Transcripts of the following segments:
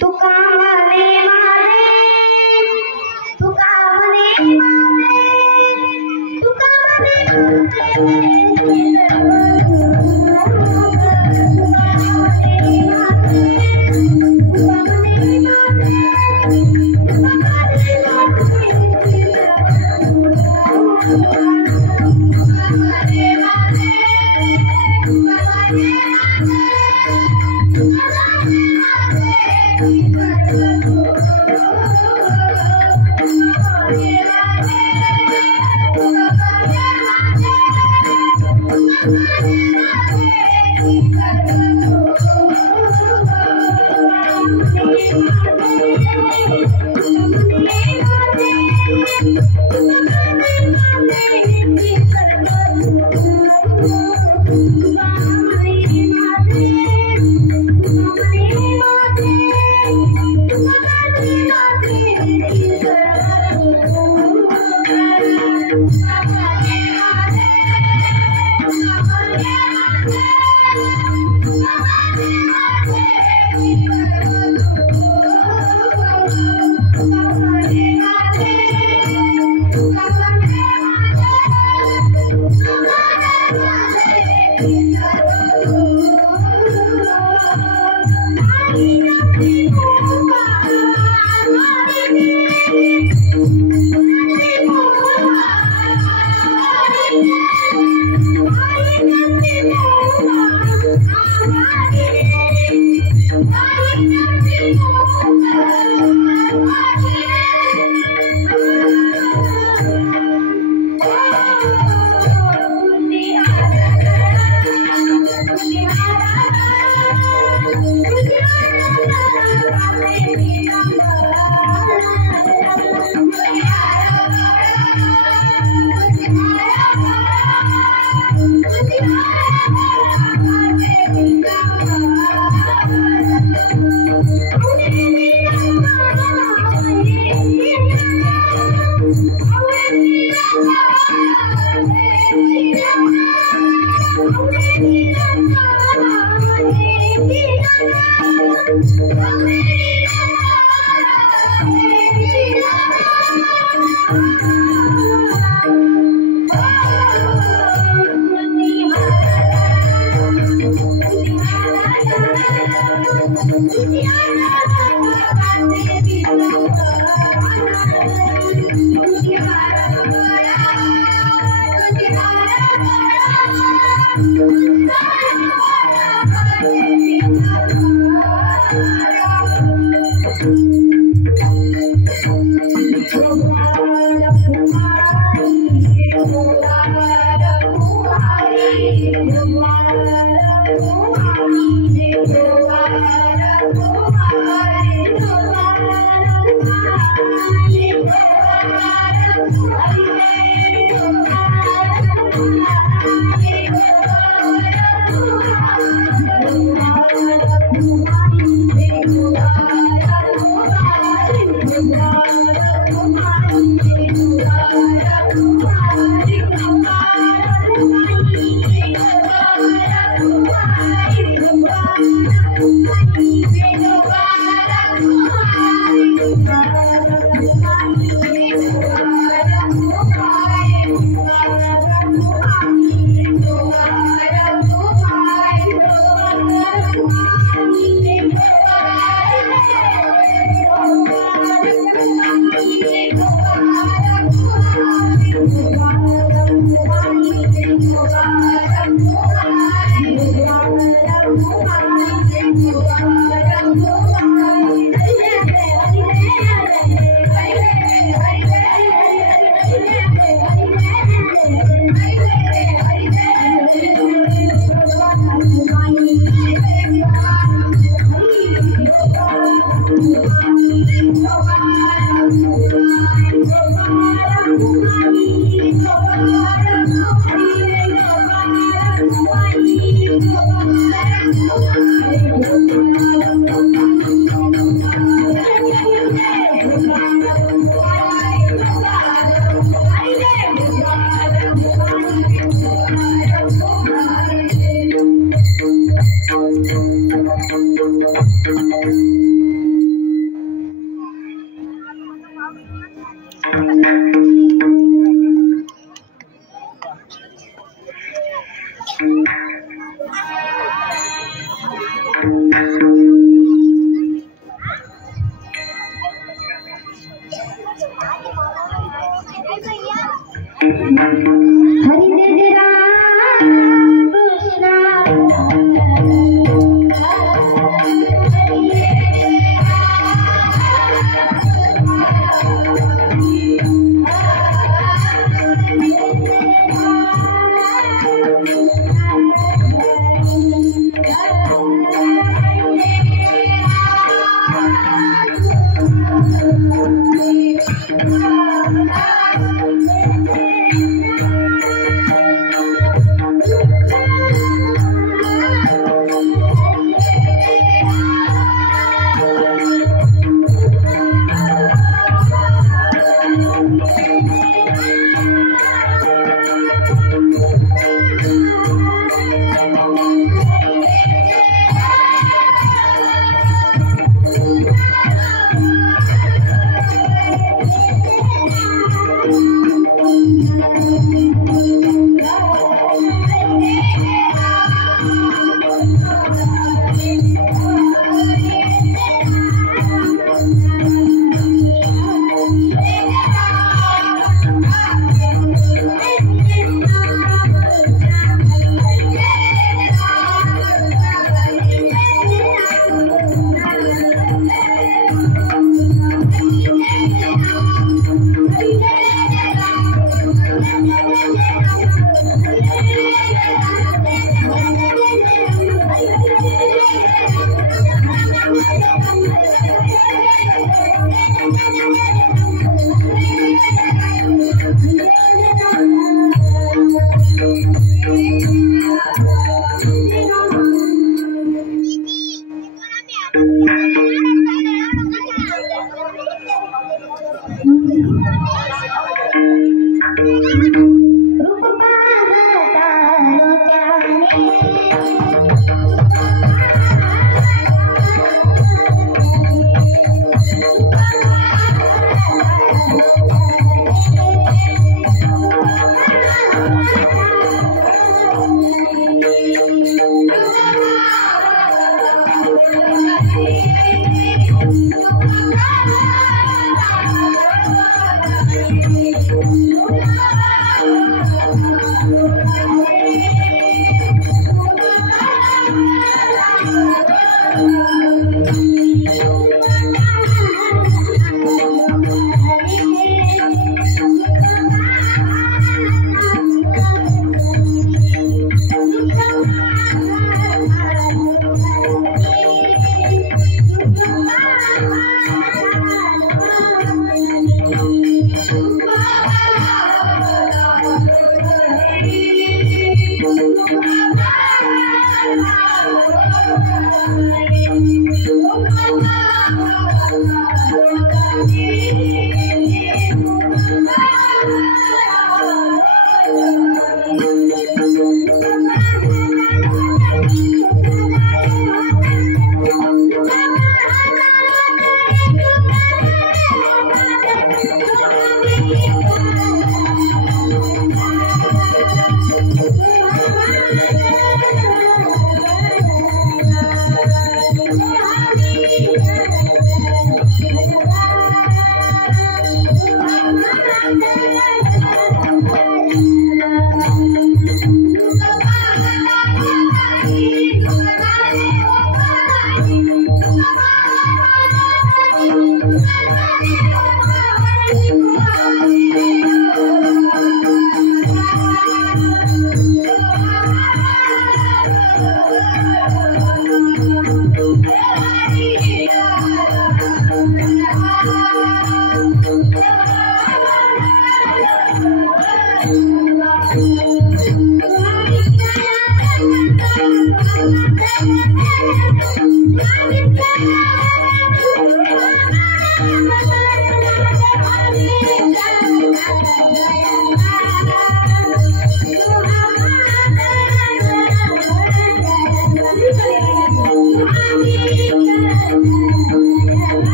तुका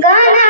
Gana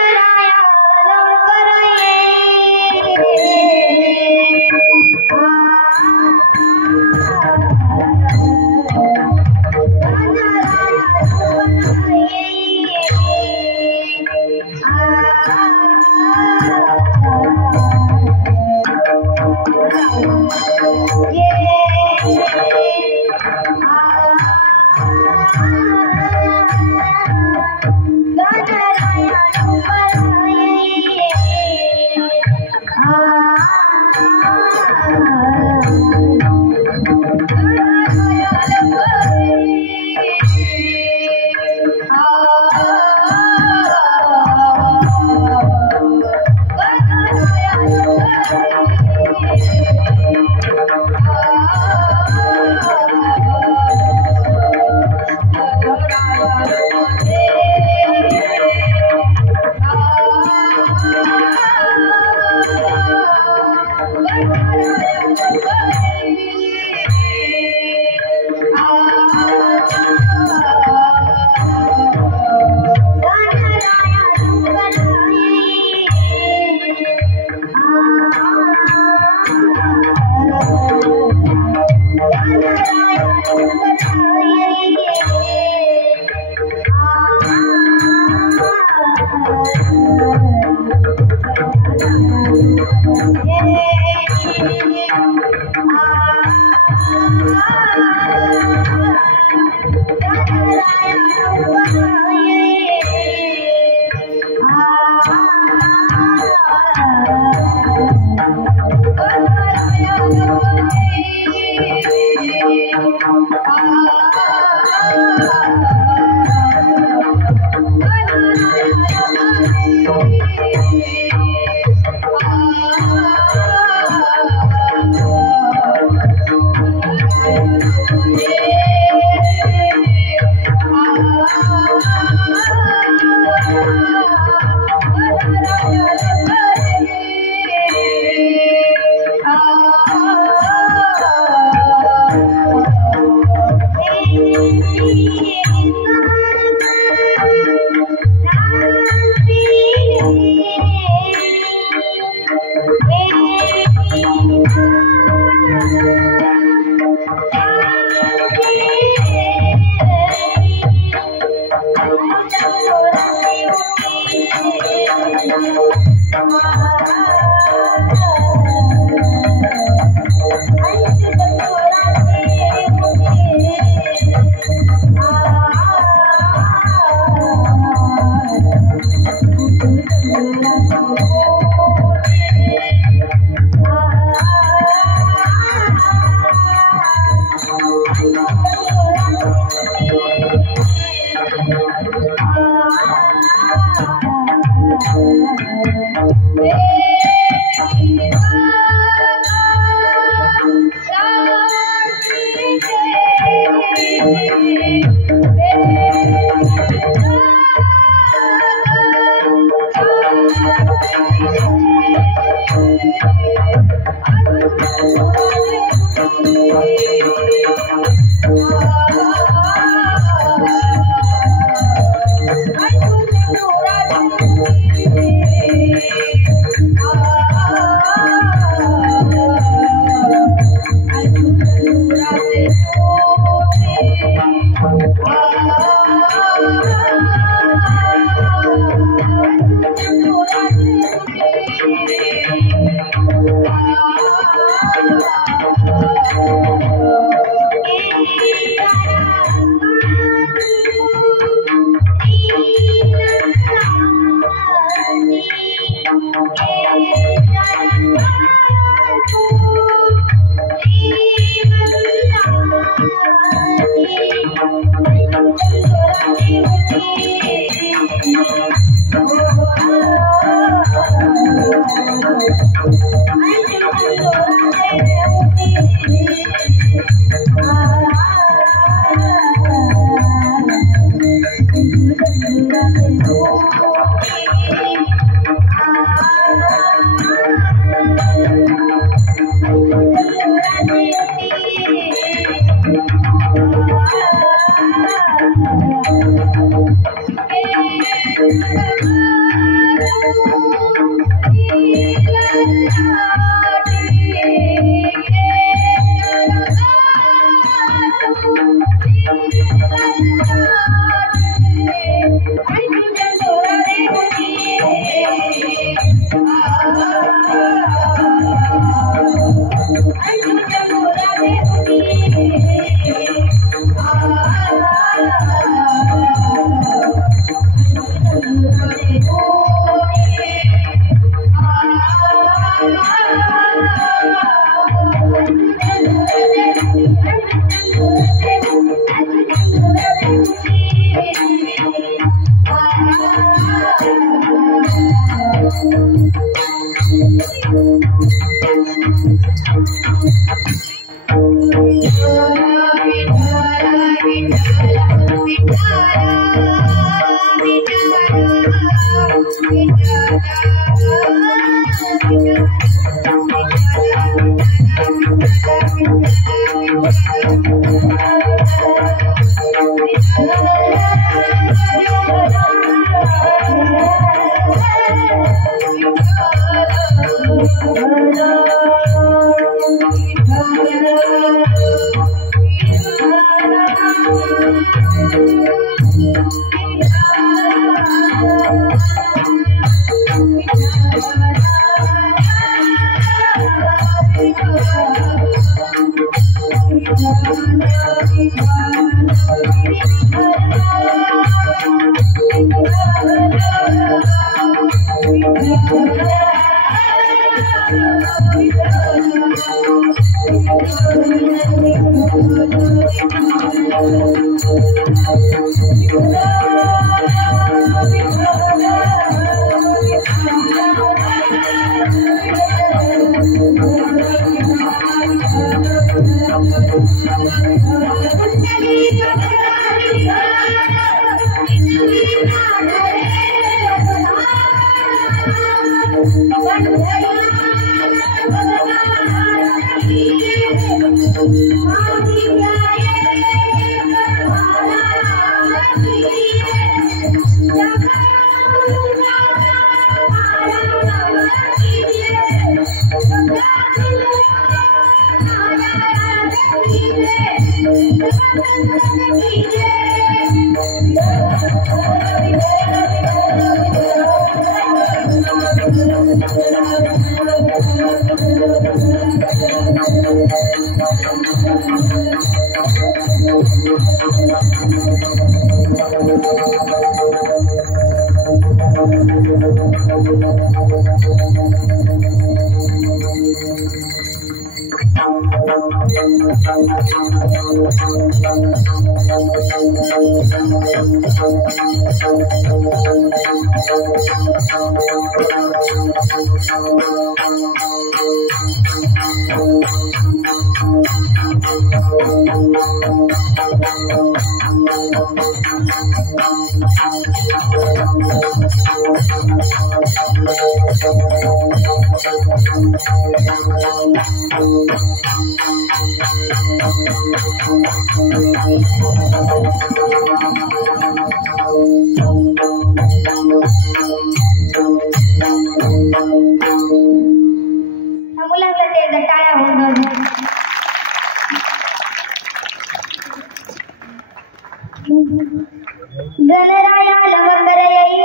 गणरायाला वंदर येई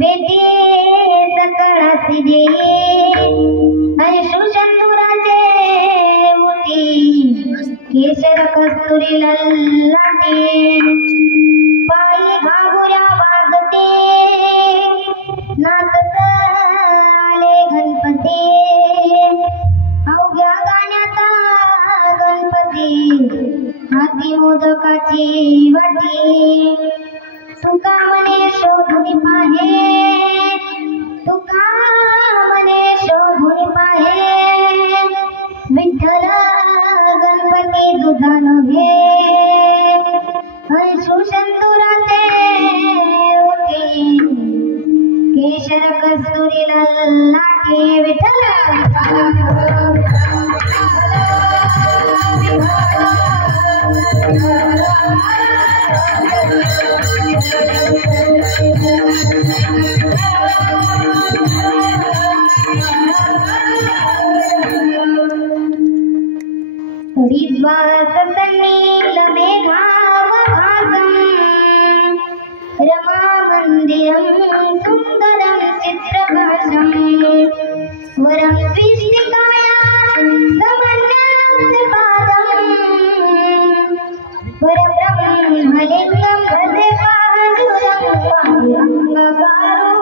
वेदी सकळासी देई अंशुशंदुराचे मोती केशर कस्तुरी ललाटे पायी घागुऱ्या वागते नाचत आले गणपती अवघ्या गाण्याचा गणपती हाती मोदकाची वाटी तुका मने शोधून पाहे तुका मने शोधून पाहे विठ्ठल गणपती दुधान घे अंशुशंदुराचे ओटी केशर कस्तुरी ललाटे विठ्ठल हरिद्वासनील मेघावभासं रमा मंदिरं सुंदरं चित्रभासं वरं स्विष्टिकाया समन्यास्य पादं वरब्रह्मलिङ्गं भजे पादुरं पादुरङ्गकारो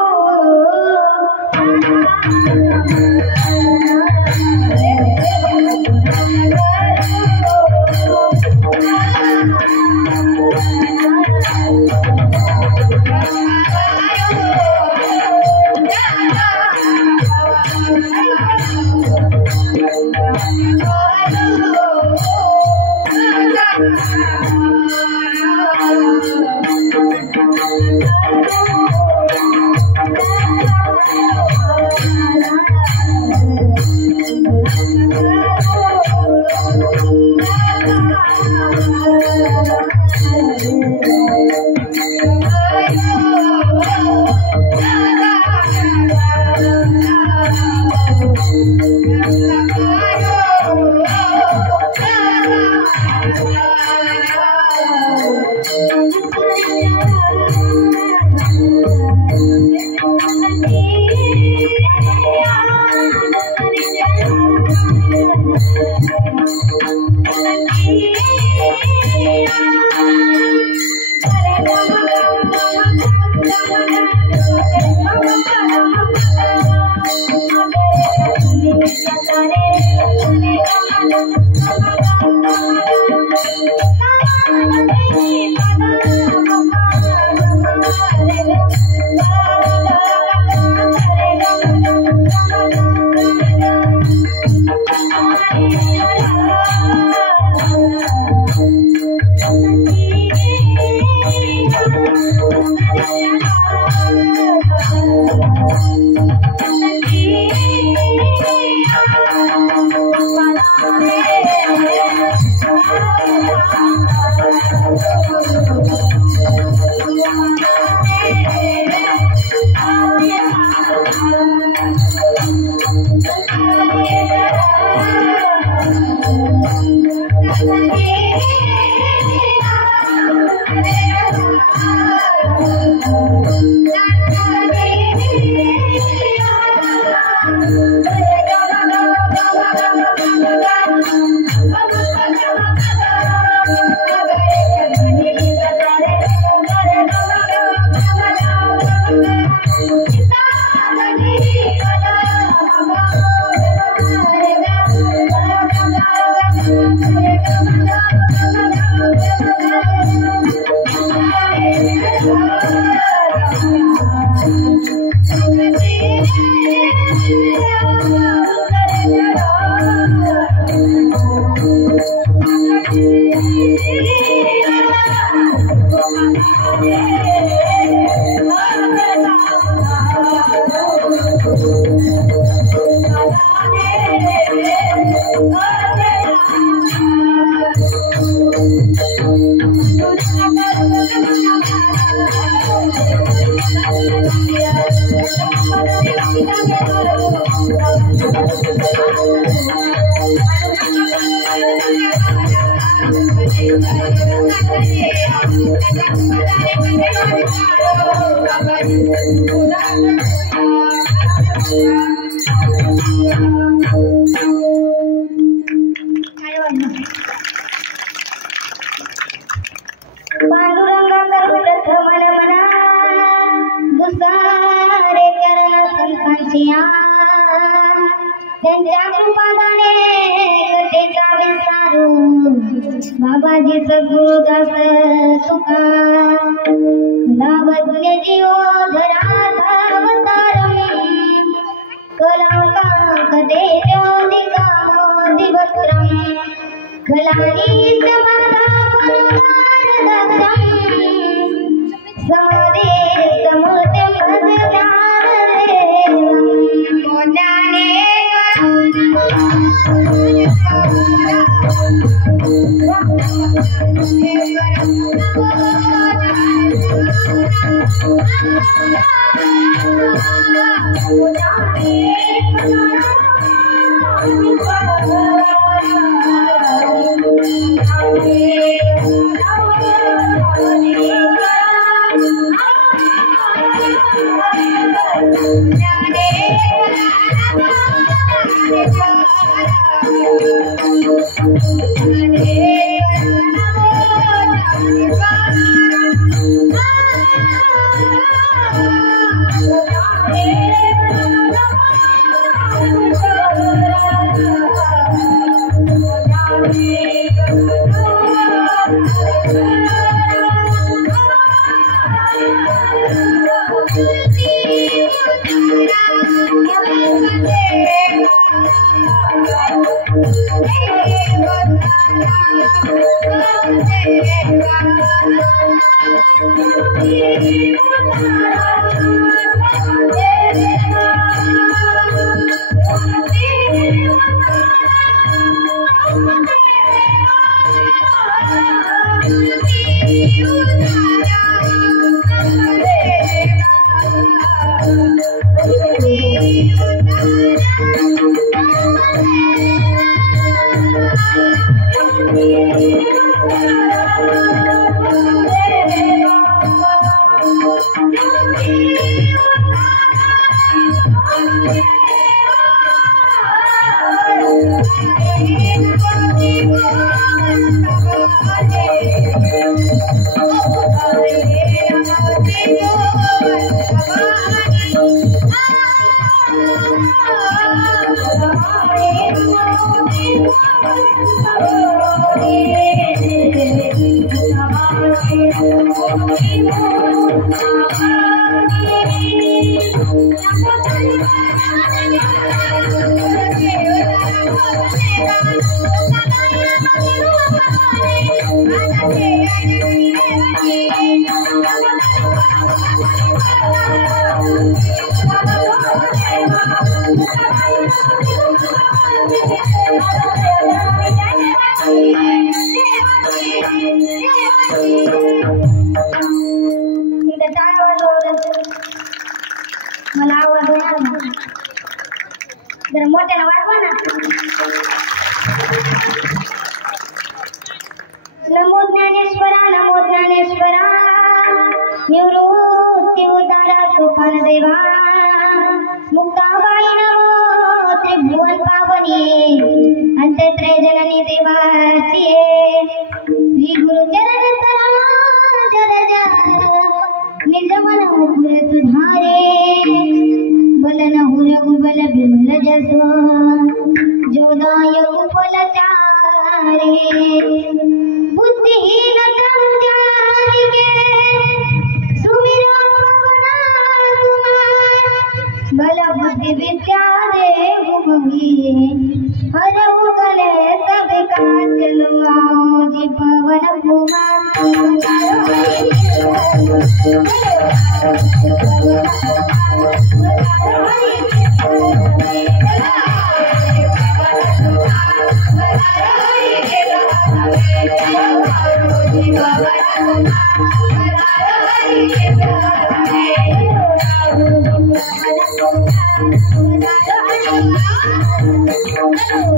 पांडुरंगा करू प्रथम मना दुसारे करण संतांची त्यांच्या कृपादाने कथेचा विस्तारू बाबाजी सद्गुरुदास तुका लावज्ञ जीव धराधावतारम कलाका कथेजो दिगामो दिवसुरम कलानी समाधा मला आवाज येणार ना जरा मोठ्यानं वाजवा ना. नमो ज्ञानेश्वरा निवृत्ती उदारा सोपान देवा मुक्ताबाई नमो त्रिभुवन पावनी अंतत्रय जननी देवाची श्री गुरु चरण सराजर निज मन मुकुर सुधारे बलन रघुबल बिमल जस जोदाय कुफल चारे बुद्धिहीन संजारिके सुमिरो पवना कुमार बल बुद्धि विद्या देहु मोहि हरहु कले सब काज चलो आओ जी पवन कुमार Hello.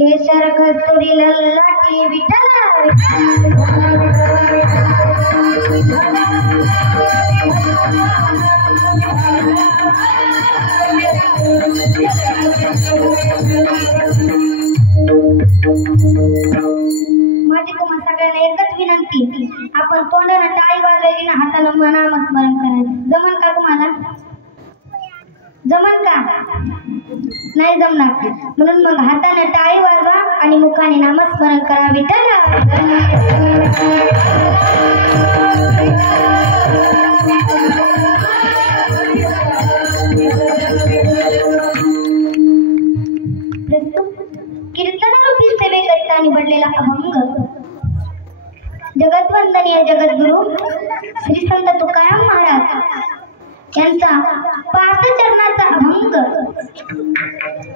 केशर कस्तुरी लल्लाटी विठ्ठल माझी तुम्हा सगळ्यांना एकच विनंती, आपण तोंडाने टाळी वाजवायची ना हाताने नामस्मरण करायचं. जमन का तुम्हाला? जमन का? नाही जमणार. म्हणून मग हाताने टाळी वाजवा आणि मुखाने नामस्मरण करा. विठ्ठल कीर्तनारूपी सेवेकरिता निवडलेला अभंग जगद्वंदनीय जगद्गुरु श्री संत तुकाराम महाराज यांचा पादचरणाचा अभंग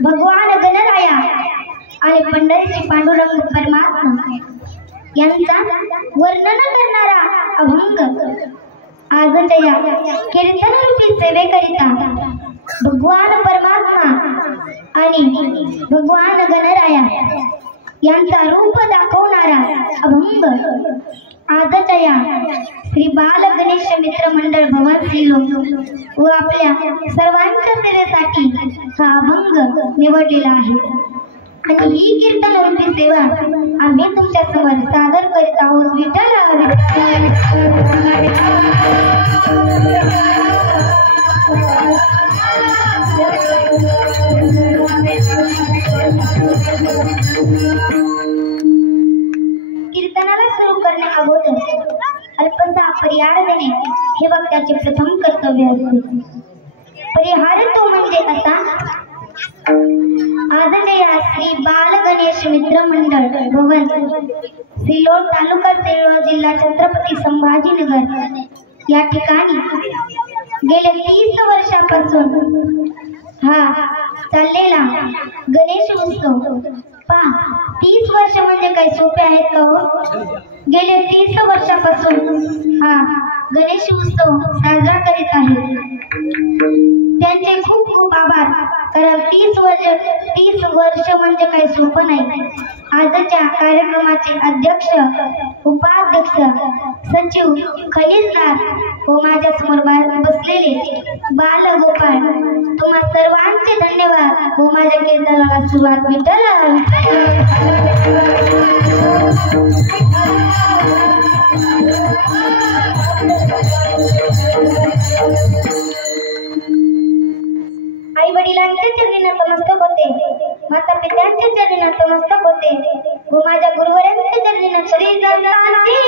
भगवान गणराया आणि पंढरीचे पांडुरंग परमात्मा यांचा वर्णन करणारा अभंग आजच्या या कीर्तनरूपी सेवेकरिता भगवान परमात्मा आणि भगवान गणराया यांचा रूप दाखवणारा अभंग आजच्या या श्री बाल गणेश मित्र मंडळ भवन श्रीलो व आपल्या सर्वांच्या सेवेसाठी हा अभंग निवडलेला आहे. आणि ही कीर्तनरूपी सेवा आम्ही तुमच्या समोर सादर करीत आहोत. विठ्ठल कीर्तनाला सुरू करण्या अगोदर अल्पसा परिहार देणे हे वक्त्याचे प्रथम कर्तव्य असते. परिहार तो म्हणजे असा, आजच्या श्री बाल गणेश मित्र मंडळ भवन सिल्लोड तालुका सेळगाव जिल्हा छत्रपती संभाजीनगर या ठिकाणी गेल्या 30 वर्षापासून हा चाललेला गणेश उत्सव. 30 वर्ष म्हणजे काही सोपे आहेत का हो? गेले 30 वर्षापासून हा गणेश उत्सव साजरा करीत आहे. त्यांचे खूप खूप आभार. कारण 30 वर्ष म्हणजे काही सोपं नाही. आजच्या कार्यक्रमाचे अध्यक्ष, उपाध्यक्ष, सचिव, खलीलदार व माझ्या समोर बसलेले बालगोपाळ, तुम्हा सर्वांचे धन्यवाद व माझ्या कीर्तनाला सुरुवात. विठ्ठल आई वडिलांच्या चरणी नतमस्तक होते, माता पित्यांच्या चरणी नतमस्तक होते व माझ्या गुरुवरांच्या चरणी श्री जगन्नाथी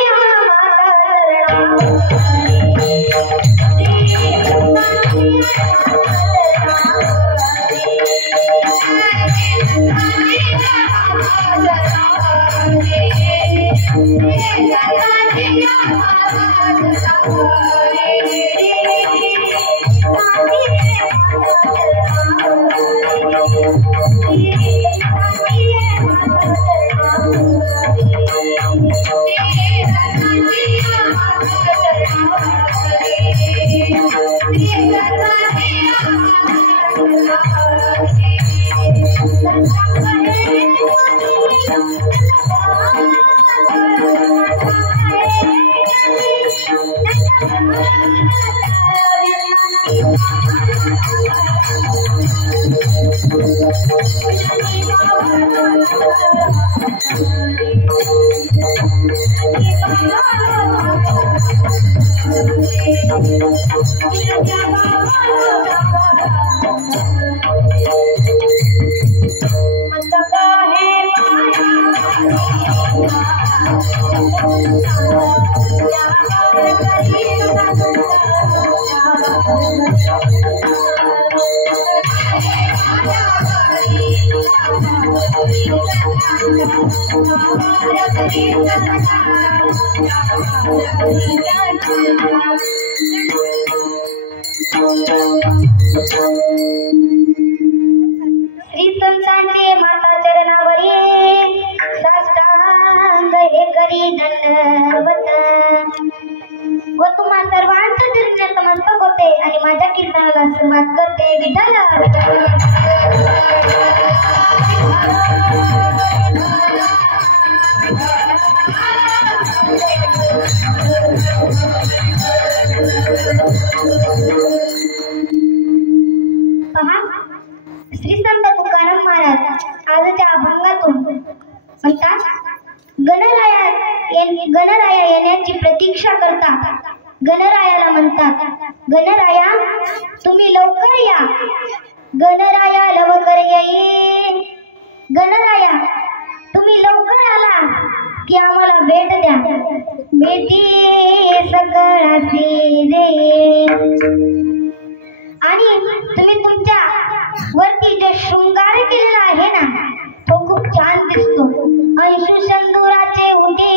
श्री संतांचे माता चरणावरी साष्टांग हे करी दंडवत व तुम्हा सर्वांचं चरण नमस्कार होते आणि माझ्या कीर्तनाला सुरुवात करते. विठ्ठल पहा, श्री संत तुकाराम महाराज आजच्या अभंगातून म्हणतात, गणराया येण्याची प्रतीक्षा करतात. गणरायाला म्हणतात, गणराया तुम्ही लवकर या. गणराया लवकर येई. गणराया तुम्ही लवकर आला की आम्हाला भेट द्या. भेटी सकळासी दे. आणि तुम्ही तुमच्या वरती जो शृंगार केलेला आहे ना, तो खूप छान दिसतो. अंशु संदुराचे उदे,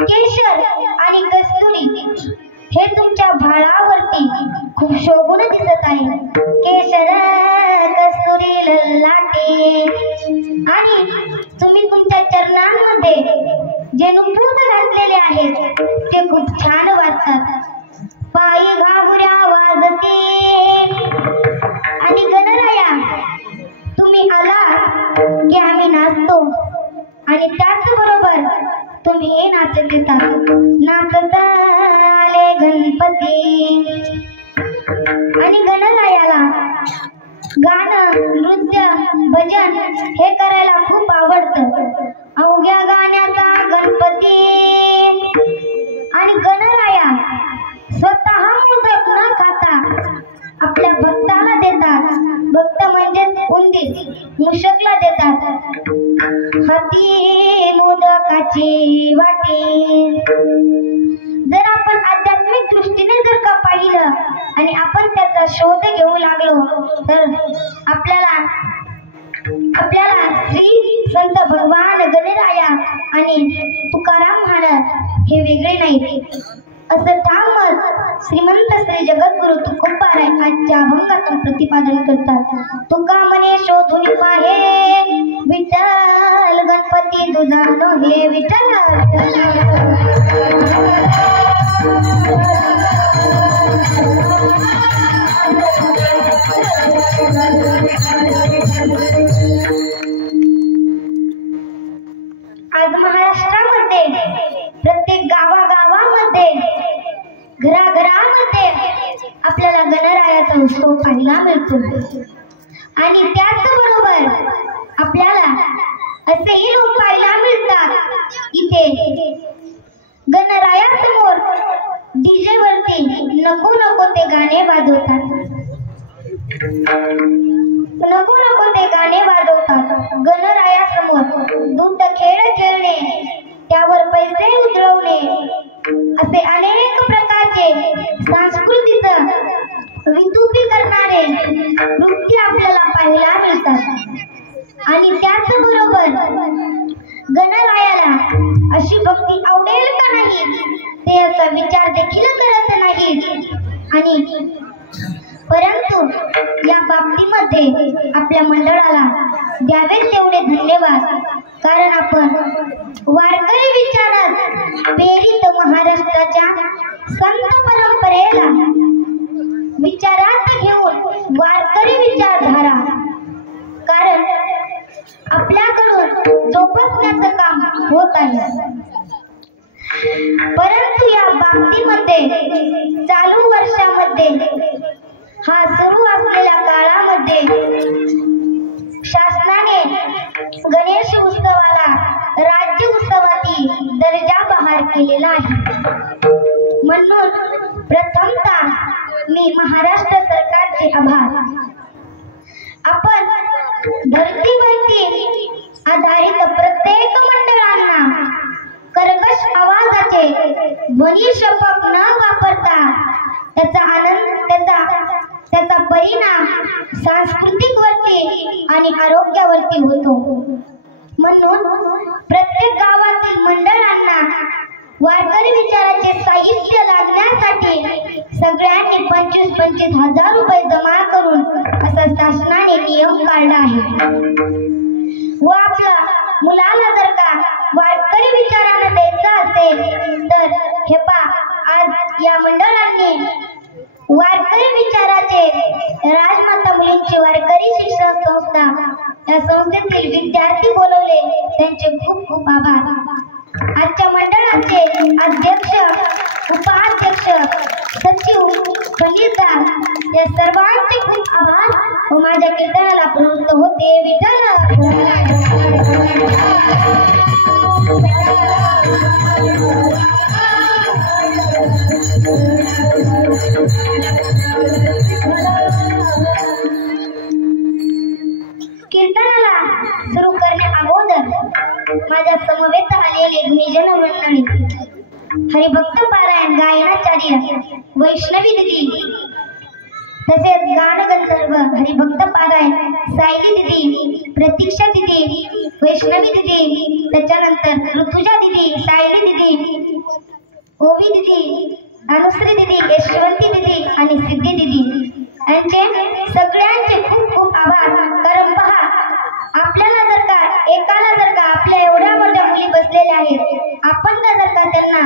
केशर आणि कस्तुरी हे तुमच्या भाळावरती खूप शोभून दिसत आहे. केशर कस्तुरी ललाटे. आणि तुम्ही तुमच्या चरणांमध्ये जे नुपूर घातलेले आहेत ते खूप छान वाटतात. पायी घागुऱ्या वाजते. आणि गणराया तुम्ही आला की आम्ही नाचतो. आणि त्याचबरोबर तुम्ही नाचत येतात. नाचत आले गणपती. आणि गणरायाला गाणं, नृत्य, भजन हे करायला खूप आवडतं. अवघ्या गाण्याचा गणपती. आणि गणराया स्वतः मोदक न खाता आपल्या भक्ताला देतात. भक्त म्हणजेच उंदीर, मुशकला देतात. हाती मोदकाची वाटी. जर आपण आध्यात्मिक दृष्टीने जर का पाहिलं आणि आपण त्याचा शोध घेऊ लागलो तर आपल्याला श्री संत भगवान गणराया आणि तुकाराम महाराज हे वेगळे नाही असं ठाम मत श्रीमंत श्री जगद्गुरु तुकोबाराय आजच्या अभंगातून प्रतिपादन करतात. तुका म्हणे शोधून पाहे विठ्ठल गणपती तुझा नो हे विठ्ठल. आज महाराष्ट्रामध्ये प्रत्येक गावागावामध्ये, घराघरामध्ये आपल्याला गणरायाचा उत्सव पाहायला मिळतो. आणि त्याचबरोबर आपल्याला असेही लोक पाहायला मिळतात की ते गणरायासमोर डीजे वरती नको नको ते गाणे वाजवतात. नको नको ते गाणे वाजवतात. गणरायासमोर दूध खेळ खेळणे, त्यावर पैसे उधळवणे असे अनेक प्रकारचे संस्कृतीचं वितुकी करणारे नृत्य आपल्याला पाहायला मिळतात. आणि त्याचबरोबर गणरायाला अशी भक्ती आवडेल का नाही ते याचा विचार देखील करत नाहीत. आणि परंतु या बाबतीमध्ये आपल्या मंडळाला द्यावे तेवढे धन्यवाद. कारण आपण वारकरी विचारात प्रेरित महाराष्ट्राच्या संत परंपरेला विचारात घेऊन वारकरी विचारधारा, कारण आपल्याकडून जोपासण्याचं काम होत आहे। परंतु या बाबतीमध्ये चालू वर्षामध्ये हा सुरू असलेल्या काळामध्ये शासनाने गणेश उत्सवाला राज्य उत्सवाची दर्जा बहाल केलेला आहे। म्हणून प्रथमतः मी महाराष्ट्र सरकारचे आभार। आपण धर्तीवरती आधारित प्रत्येक मंडळांना कर्कश आवाजाचे ध्वनी शपथ न वापरता त्याचा परिणाम सांस्कृतिक वरती आणि आरोग्यावरती होतो। म्हणून प्रत्येक गावातील मंडळांना वारकरी विचाराचे साहित्य लागण्यासाठी सगळ्यांनी 25-25 हजार रुपये जमा करून असा शासनाने नियम काढला आहे। व आपल्या मुलाला जर का वारकरी विचारानं द्यायचं असेल तर हे आज या मंडळांनी वारकरी विचाराचे राजमाता मुलींची वारकरी शिक्षण संस्था या संस्थेतील विद्यार्थी बोलवले, त्यांचे खूप खूप आभार। आजच्या मंडळाचे अध्यक्ष, उपाध्यक्ष, सचिव, खलीलदार या सर्वांचे खूप आभार व माझ्या कीर्तनाला प्रवृत्त होते विठ्ठल। कीर्तनाला सुरू करण्या अगोदर माझ्या समवेत आलेले गुणीजन मंडळी, हरिभक्त पारायण गायनाचार्य वैष्णवी दिदी, तसेच गान गंधर्व हरिभक्त पारायण सायली दिदी, प्रतीक्षा दिदी, वैष्णवी दिदी, त्याच्यानंतर ऋतुजा दिदी, सायली दिदी, ओवी दिदी, अनुश्री दिदी, यशवंती दिदी आणि सिद्धी दिदी यांचे सगळ्यांचे खूप खूप आभार। कारण पहा, आपल्याला एकाला जर का आपल्या एवढ्या मोठ्या मुली बसलेल्या आहेत, आपण जर का त्यांना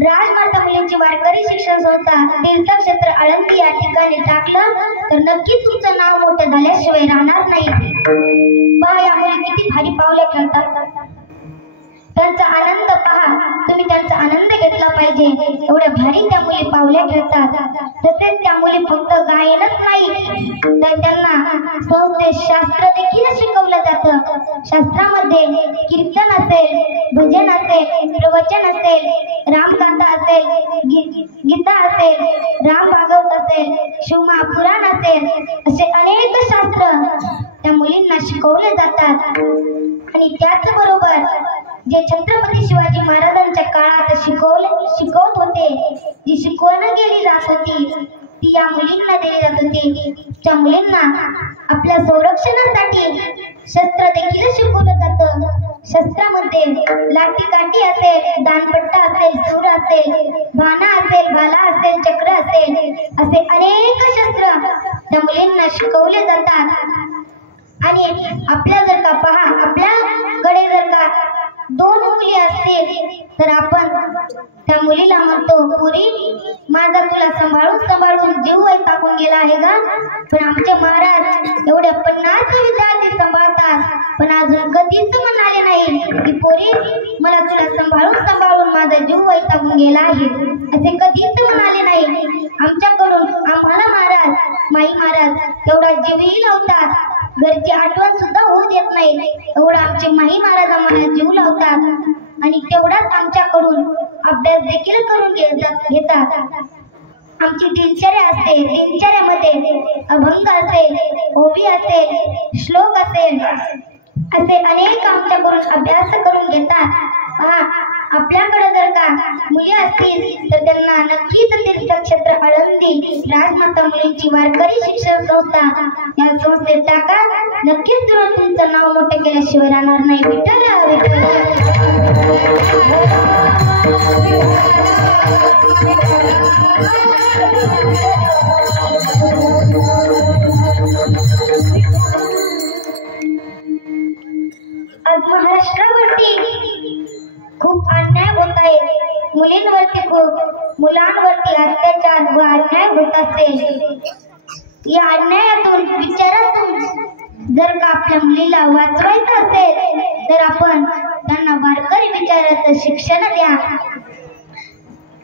राजमाता मुलींची वारकरी शिक्षण संस्था तीर्थक्षेत्र आळंदी या ठिकाणी टाकलं तर नक्कीच तुमचं नाव मोठं झाल्याशिवाय राहणार नाही। पहा, या मुली किती भारी पावले खेळतात, त्यांचा आनंद पहा, तुम्ही त्यांचा आनंद घेतला पाहिजे। एवढ्या भारी त्या मुली पावल्या खेळतात। तसेच त्या मुली फक्त गायनच नाही तर त्यांना संस्कृत शास्त्र देखील शिकवलं जातं। शास्त्रामध्ये कीर्तन असेल, भजन असेल, प्रवचन असेल, रामगाथा असेल, गीता असेल, राम भागवत असेल, शिवमहापुराण असेल, असे अनेक शास्त्र त्या मुलींना शिकवले जातात। आणि त्याचबरोबर जे छत्रपती शिवाजी महाराजांच्या काळात शिकवत होते, जी शिकवण केली जात होती ती या मुलींना दिली जात होती। त्या मुलींना आपल्या संरक्षणासाठी शस्त्र देखील शिकवलं जातं। शस्त्रामध्ये लाठीकाठी असेल, दानपट्टा असेल, सूर असेल, बाणा असेल, भाला असेल, चक्र असेल, असे अनेक शस्त्र त्या मुलींना शिकवले जातात। आणि आपल्या जर का पहा, आपल्याकडे जर का 2 मुली असतील तर आपण त्या मुलीला म्हणतो, पुरी माझा तुला सांभाळून जीव टाकून गेला आहे का? पण आमचे महाराज एवढे 50 विद्यार्थी सांभाळतात पण अजून कधीच म्हणाले नाही की पोरी मला तुला सांभाळून माझा जीव टाकून गेला आहे, असे कधीच म्हणाले नाही। आमच्याकडून आम्हाला महाराज, माई महाराज तेवढा जीवही लावतात, घरची आठवण सुद्धा होऊ देत नाही, एवढा आमचे माई महाराज आम्हाला जीव लावतात आणि तेवढाच आमच्याकडून अभ्यास देखील करून घेतात। आमची दिनचर्या असते, दिनचर्यामध्ये अभंग असेल, ओवी असेल, श्लोक असेल, असे अनेक आमच्याकडून अभ्यास करून घेतात। आपल्याकडे जर का मुली असतील तर त्यांना नक्कीच तीर्थक्षेत्र आळंदी राजमाता मुलींची वारकरी शिक्षण संस्था या संस्थेत टाका, नक्कीच तुमचं नाव मोठं केल्याशिवाय राहणार नाही। विठ्ठल विठ्ठल। आज महाराष्ट्रावरती खूप अन्याय होत आहे, मुलींवरती मुलांवरती अत्याचार व अन्याय होत असेल। या अन्यायातून विचारातून जर का आपल्या मुलीला वाचवायचं असेल तर आपण त्यांना वारकरी विचाराचं शिक्षण द्या,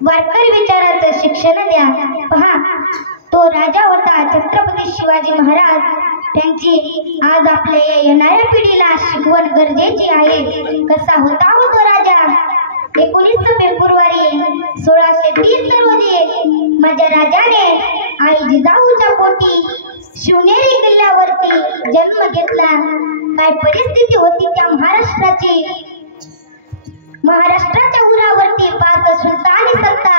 वारकरी विचाराचं शिक्षण द्या. पहा, तो राजा होता छत्रपती शिवाजी महाराज. त्यांची आज आपल्या येणाऱ्या पिढीला शिकवण गरजेची आहे. कसा होता हो तो राजा? 19 फेब्रुवारी 1630 रोजी माझ्या राजाने आई जिजाऊच्या पोटी शिवनेरी किल्ल्यावरती जन्म घेतला. काय परिस्थिती होती त्या महाराष्ट्राची? महाराष्ट्राच्या उरावरती 5 सुलतानी सत्ता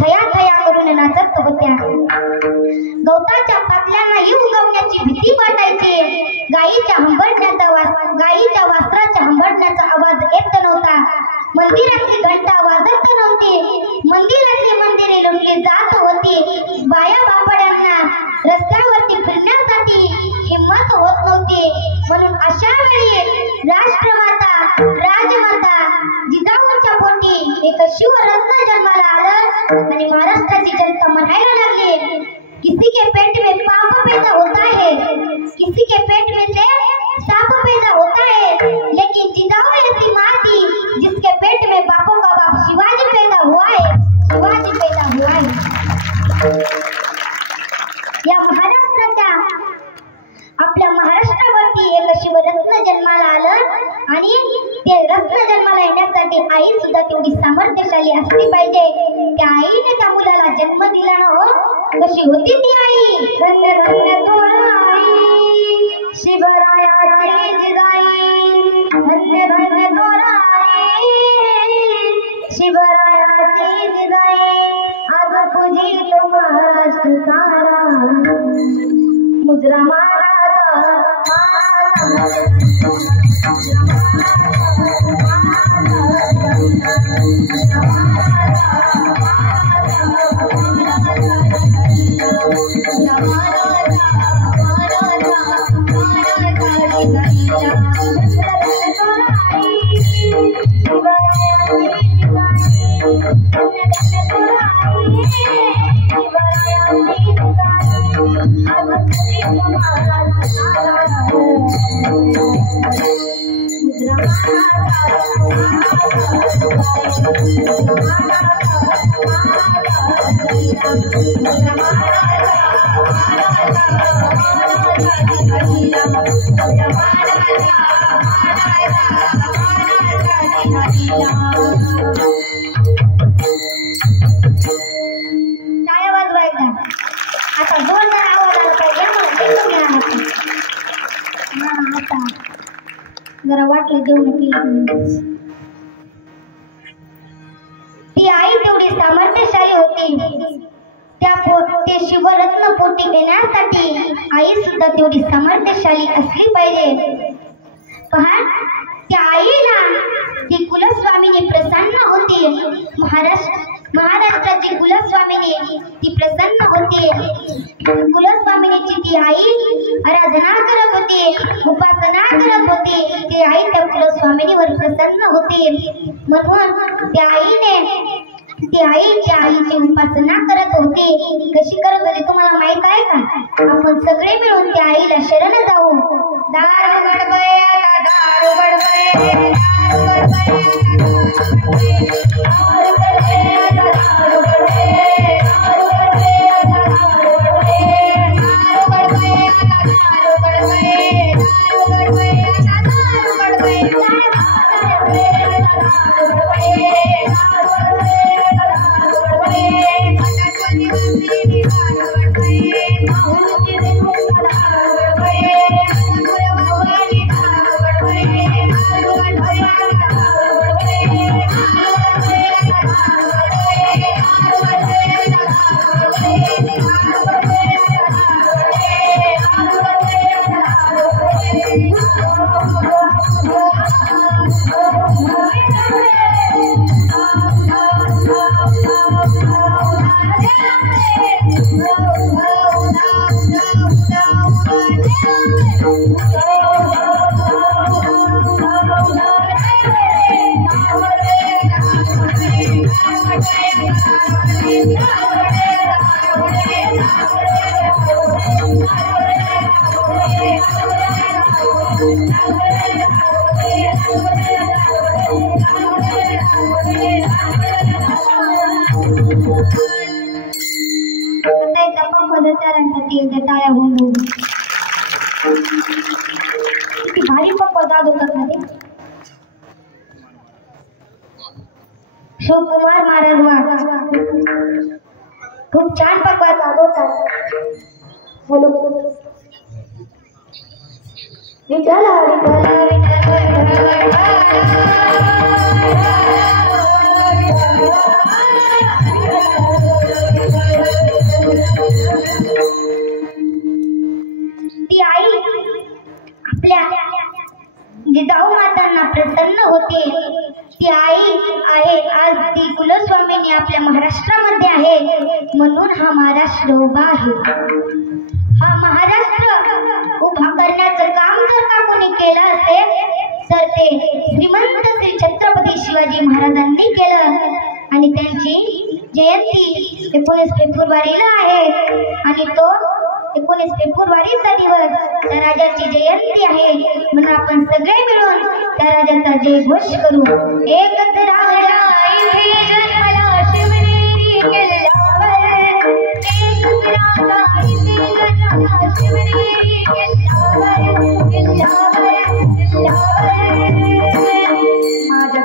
थया थया करून नाचत होत्या. गवताच्या पातल्यांना येऊ गवण्याची भीती वाटायची. गायीच्या वासराच्या हंबरण्याचा आवाज येत नव्हता. मंदिरातली घंटा वाजत नव्हती. मंदिरे लुटली जात होती. बाया बापड्यांना रस्त्यावरती फिरण्यासाठी हिम्मत होत नव्हती. म्हणून अशा वेळी राष्ट्रमाता राजमाता जिजाऊच्या पोटी एक शिवरत्न जन्माला आलं आणि महाराष्ट्राची जनता म्हणायला लागली, किसी के पेट में पाप पैदा होता है, किसी के पेट में से सांप पैदा होता है, लेकिन जिजाऊ ऐसी माँ थी जिसके पेट में बापों का बाप शिवाजी पैदा हुआ है, शिवाजी पैदा हुआ है. या महाराष्ट्राच्या आपल्या महाराष्ट्रावरती एक शिवरत्न जन्माला आलं आणि ते रत्न जन्माला येण्यासाठी आई सुद्धा तेवढी सामर्थ्यशाली असली पाहिजे. त्या आईने त्या मुलाला जन्म दिला ना हो. कशी होती ती आई? धन्य धन्य तोरा आई शिवरायाची जिजाई, धन्य धन्य तोरा आई शिवरायाची जिजाई. आज तुझी तो महाराष्ट्र सारा मुजरा मारा आता जोरदार आवाज आला पाहिजे. आता जरा वाटलं जेवण केलं. ती आई तेवढी सामर्थ्यशाली होती. ते शिवरत्न पोटी घेण्यासाठी आई सुद्धा तेवढी सामर्थ्यशाली असली पाहिजे. पहा, त्या आईला ती कुलस्वामिनी प्रसन्न होती. महाराष्ट्राची कुलस्वामिनी ती प्रसन्न होती. कुलस्वामिनीची ती आई आराधना करत होती, उपासना करत होती. ती आई त्या कुलस्वामिनीवर प्रसन्न होती. म्हणून त्या आईने आईची उपासना करत होती. कशी करत होती तुम्हाला माहित आहे का? आपण सगळे मिळून त्या आईला शरण जाऊ. दार उघड बये, दार उघड बये, दार उघड बये, पदचारांसाठी एकदा टाळ्या होऊन किती भारी पदार्थ होतात ना ते. शिवकुमार महाराज खूप छान पकवान वाजवतात. विठ्ठल ती आई आपल्या जिजाऊ मातांना प्रसन्न होते. ती आई आहे आज ती कुलस्वामिनी आपल्या महाराष्ट्रामध्ये आहे म्हणून हा महाराष्ट्र उभा आहे. हा महाराष्ट्र उभा करण्याचं काम जर का कोणी केलं असेल तर ते श्रीमंत श्री छत्रपती शिवाजी महाराजांनी केलं. आणि त्यांची जयंती 19 फेब्रुवारीला आहे आणि तो 19 फेब्रुवारीचा दिवस त्या राजाची जयंती आहे म्हणून आपण सगळे मिळून त्या राजाचा जयघोष करू. एकच राजा इथे जन्मला शिवनेरी किल्ल्यावर, एकच राजा इथे जन्मला शिवनेरी किल्ल्यावर, किल्ल्यावर, किल्ल्यावर माझ्या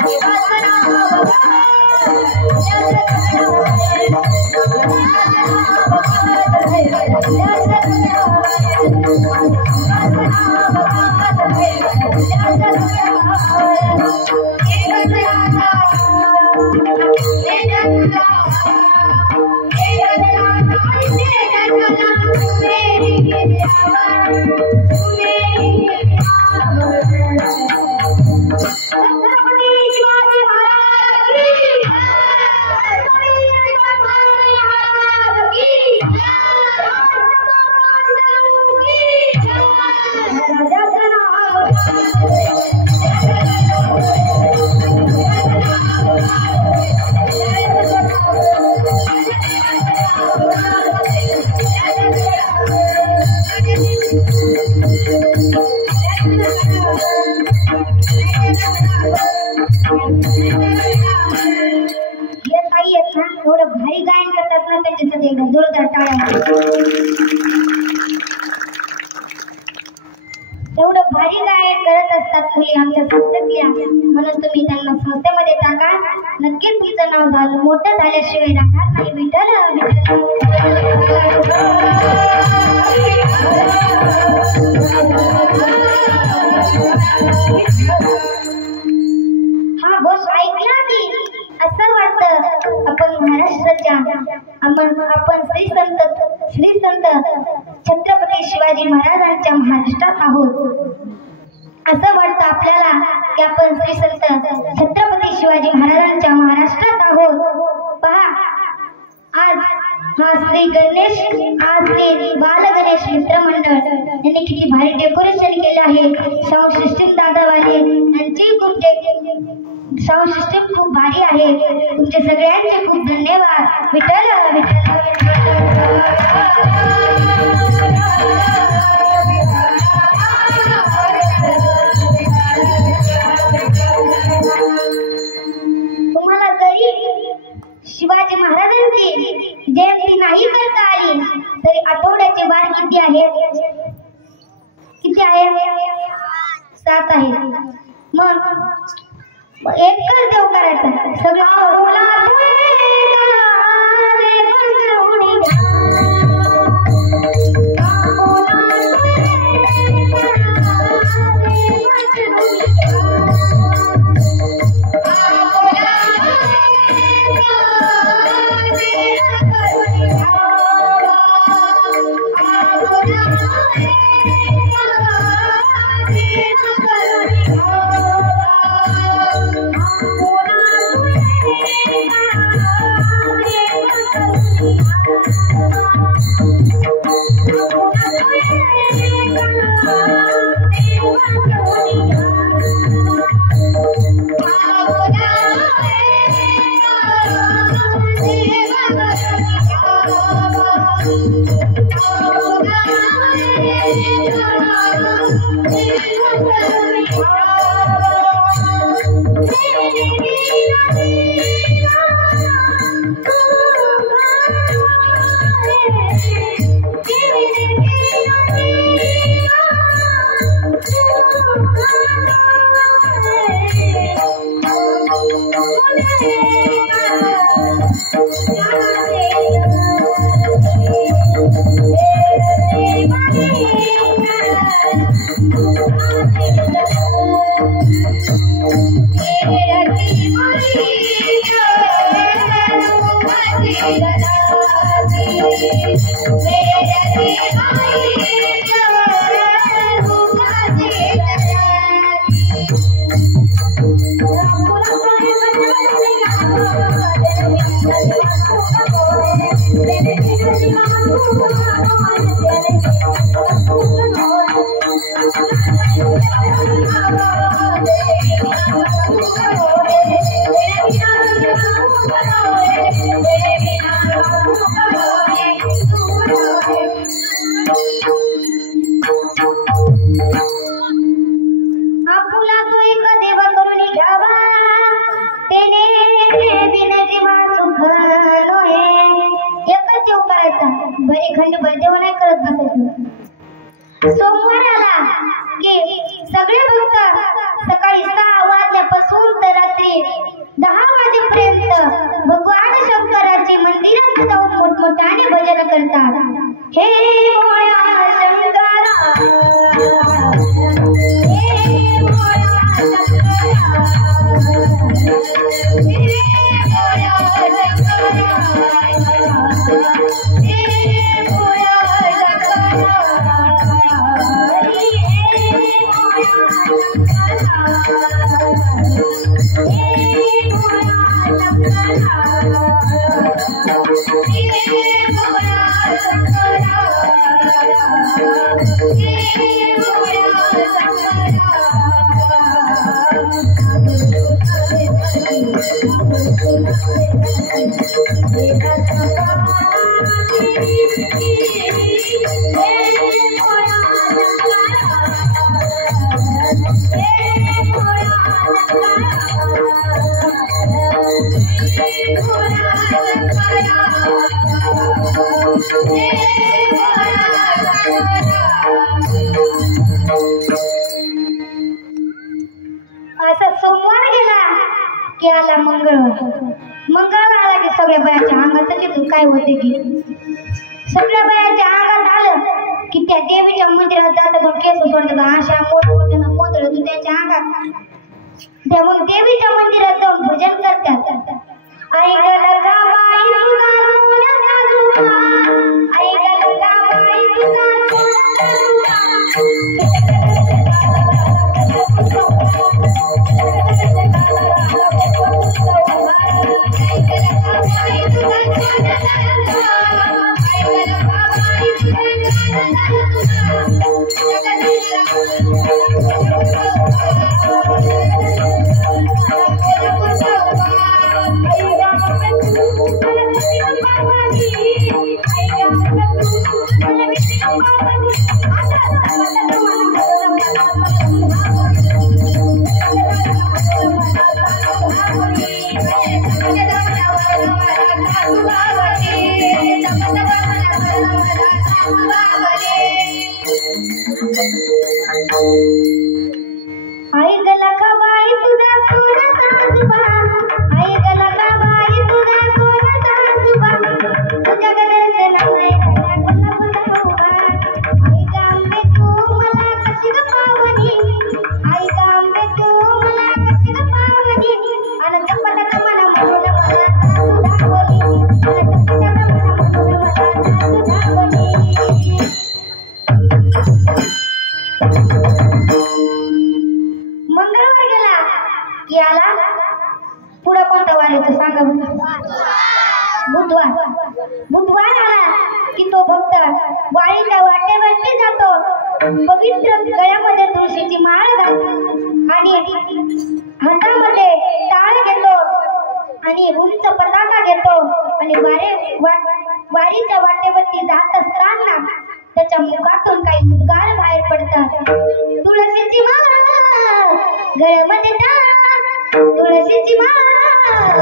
देवाचं नाव एवढं भारी गायन करतात ना त्यांच्यासाठी एकदा जोरदार टाळ्या. एवढं भारी गायन करत असतात मुली आमच्या संस्थेतल्या म्हणून तुम्ही त्यांना संस्थेमध्ये टाका. नक्कीच तुमचं नाव झालं मोठं झाल्याशिवाय राहणार नाही. विठ्ठल हा घोष ऐकला की असं वाटतं आपण महाराष्ट्राच्या आपण श्री संत छत्रपती शिवाजी महाराजांच्या महाराष्ट्रात आहोत. असं वाटतं आपल्याला की आपण श्री संत छत्रपती शिवाजी महाराजांच्या महाराष्ट्रात आहोत. पहा आज हा श्री बाल गणेश मित्र मंडळ यांनी किती भारी डेकोरेशन केलं आहे. साऊंड सिस्टीम दादावाले यांची साऊंड सिस्टीम खूप भारी आहे. तुमचे सगळ्यांचे खूप धन्यवाद. विठ्ठल तुम्हाला जरी शिवाजी महाराजांची जयंती नाही करता आली तरी आठवड्याचे वार किती आहे? 7 आहे. मग एकच देव करायचा सगळं. सोमवार आला की सगळे भक्त सकाळी 6 वाजल्यापासून तर रात्री 10 वाजेपर्यंत भगवान शंकराची मंदिरात जाऊन मोठमोठ्याने भजन करतात. हे भोळ्या शंकरा, हे भोळ्या शंकरा, हे भोळ्या असा सोमवार गेला की आला मंगळवार. मंगळवार आला की सगळ्या बायाच्या अंगात येतो काय होते की सगळ्या बायाच्या अंगात आलं की त्या देवीच्या मंदिरात जातात केस सोडतात अशा मोठमोठ्यानं कोंदळ तू त्याच्या अंगात त्या मग देवीच्या मंदिरात जाऊन भजन करतात. आई गलगा बाई तुझा सोन्याचा दुवा, आई गलगा बाई तुझा सोन्याचा आई गलगा बाई तुझा सोन्याचा दुवा, आई गलगा बाई तुझा सोन्याचा दुवा, तुझ्या गणेशना नाही गुलाब आई गांबे तू मला कशी ग पावनी, आई गांबे तू मला कशी ग पावनी, अन चपटा मला म्हणून मला सासू दाखवली, अन चपटा मला म्हणून मला सासू दाखवली. मंगळवार गेला की आला पुढे कोणता वार येतो सांगा. बुधवार. बुधवार आला की तो भक्त वाळीच्या वाटेवरती जातो, पवित्र गळ्यामध्ये तुळशीची माळ घालतो आणि हातामध्ये टाळ घेतो आणि उंच पताका घेतो आणि वारीच्या वाटेवरती जात असताना त्याच्या मुखातून काही उद्गार बाहेर पडतात. तुळशीची माळ गळ्यामध्ये टाळ, तुळशीची माळ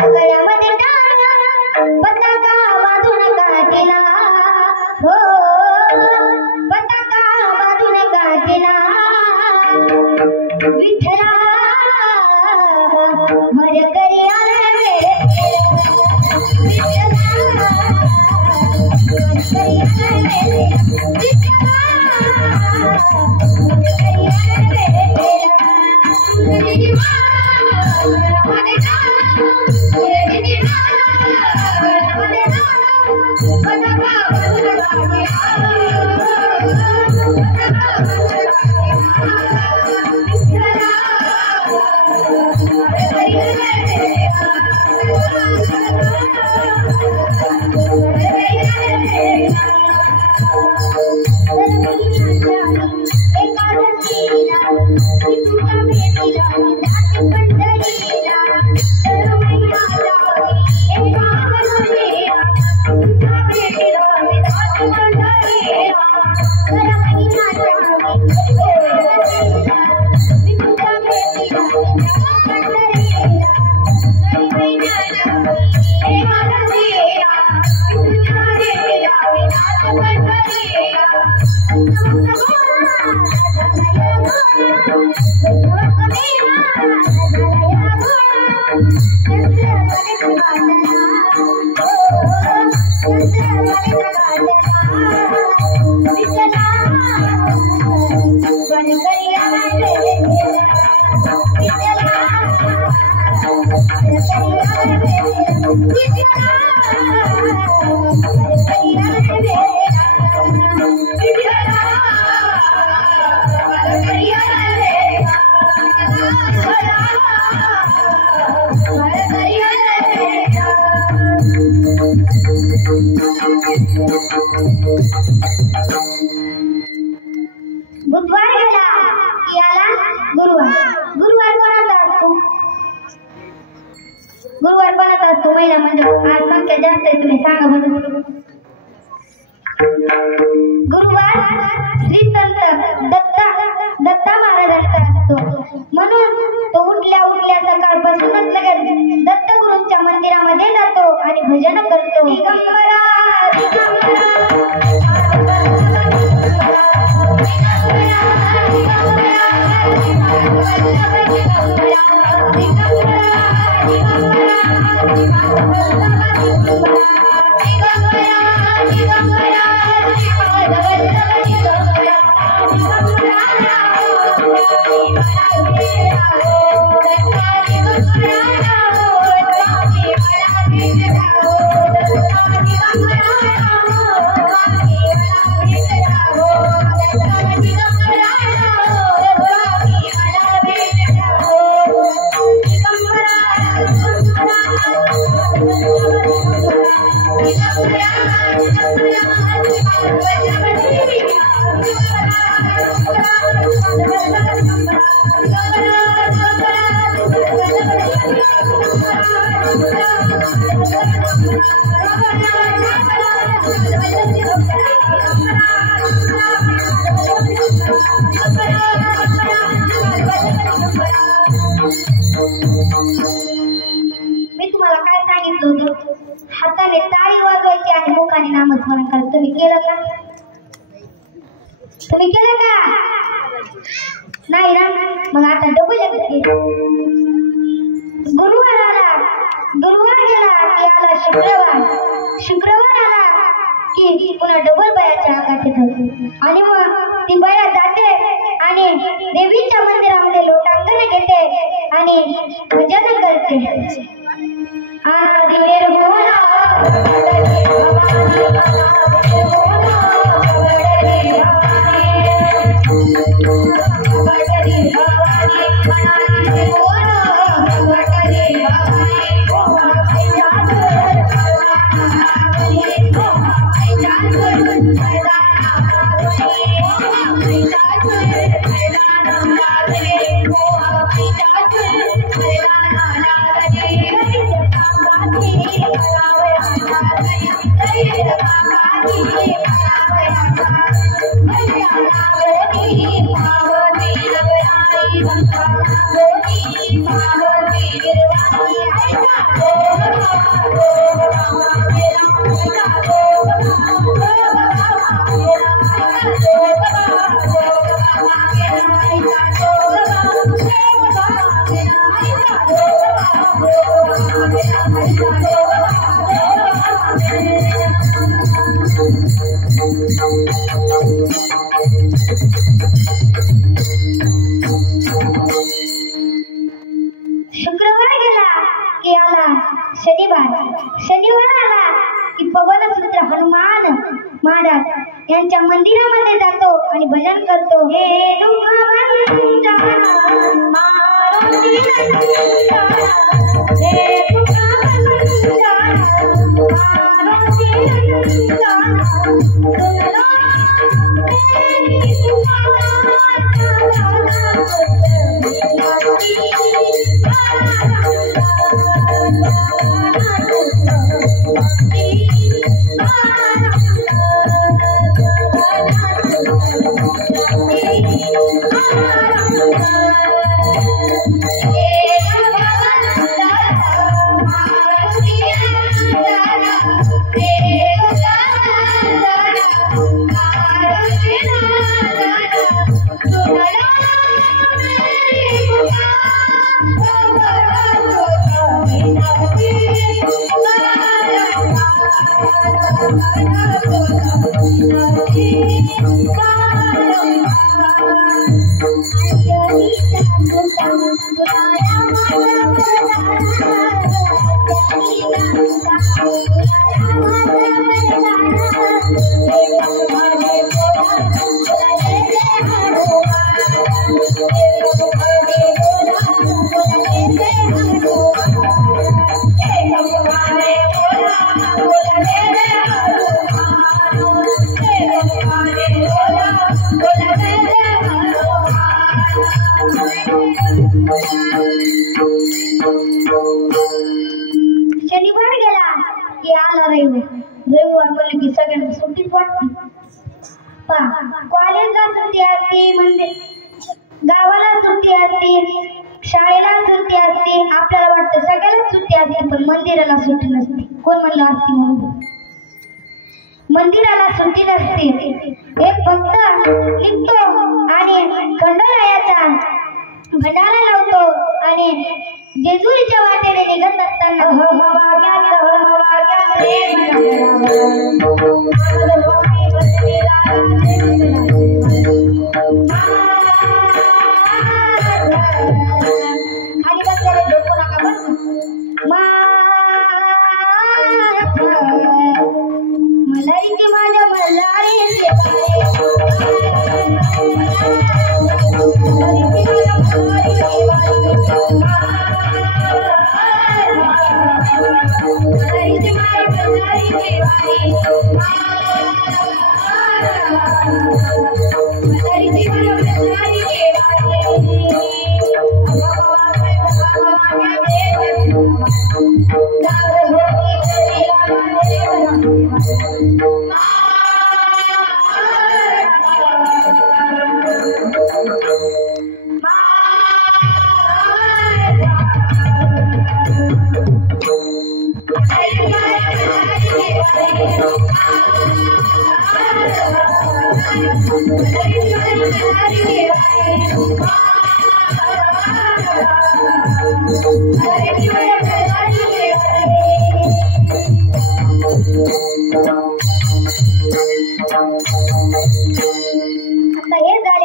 गळ्यामध्ये टाळ, पताका बांधून काठीला, हो पताका बांधून काठीला, विठ्ठला हर करी आला वेळ बुधवार गेला की आला गुरुवार. गुरुवार कोणाचा असतो? गुरुवार कोणाचा असतो? महिला मंडळ. आज संख्या जास्त आहे, तुम्ही सांगा बरं. गुरुवार श्री संत दत्ता महाराजांचा असतो. म्हणून तो उठल्या सकाळपासूनच लगेच दत्तगुरूंच्या मंदिरामध्ये जातो आणि भजन करतो. दिगंबरा हाताने टाळी वाजवायची आणि मुखाने नामस्मरण करायचं. तुम्ही केलं का? नाही ना? मग आता डबल गुरुवार आला, गुरुवार गेला की आला शुक्रवार, शुक्रवार आला की पुन्हा डबल बयाच्या हातात येतात आणि मग ती बया जाते आणि देवीच्या मंदिरामध्ये लोटांगण घेते आणि भजन करते. महाराज यांच्या मंदिरामध्ये जातो आणि भजन करतो। हे शनिवार गेला की आला रविवार बोलले की सगळ्यांना सुट्टीच वाटते। कॉलेजला सुट्टी असते, म्हणजे गावाला सुट्टी असते, शाळेला सुट्टी असते, आपल्याला वाटतं सगळ्याला सुट्टी असते, पण मंदिराला सुट्टी नसते। कोण म्हणलं असते म्हणून? मंदिराला सुट्टी नसते। एक भक्त निघतो आणि खंडोरायाचा भंडारा लावतो आणि जेजुरीच्या वाटेने निघत असताना मलाईची माझ्या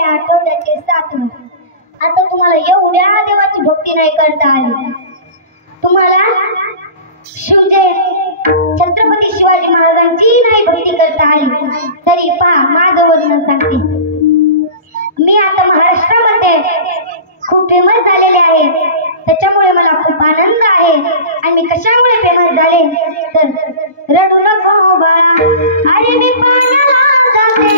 आठवड्याचे 7 आता तुम्हाला एवढ्या देवाची भक्ती नाही करता आली। तुम्हाला छत्रपती शिवाजी महाराजांची नाही भक्ती करता आली, तरी पहा माझं वर्णन सांगते। मी आता महाराष्ट्रामध्ये खूप फेमस झालेले आहे, त्याच्यामुळे मला खूप आनंद आहे। आणि मी कशामुळे फेमस झाले तर रडू नको बाळा, अरे मी पाण्याला जाते,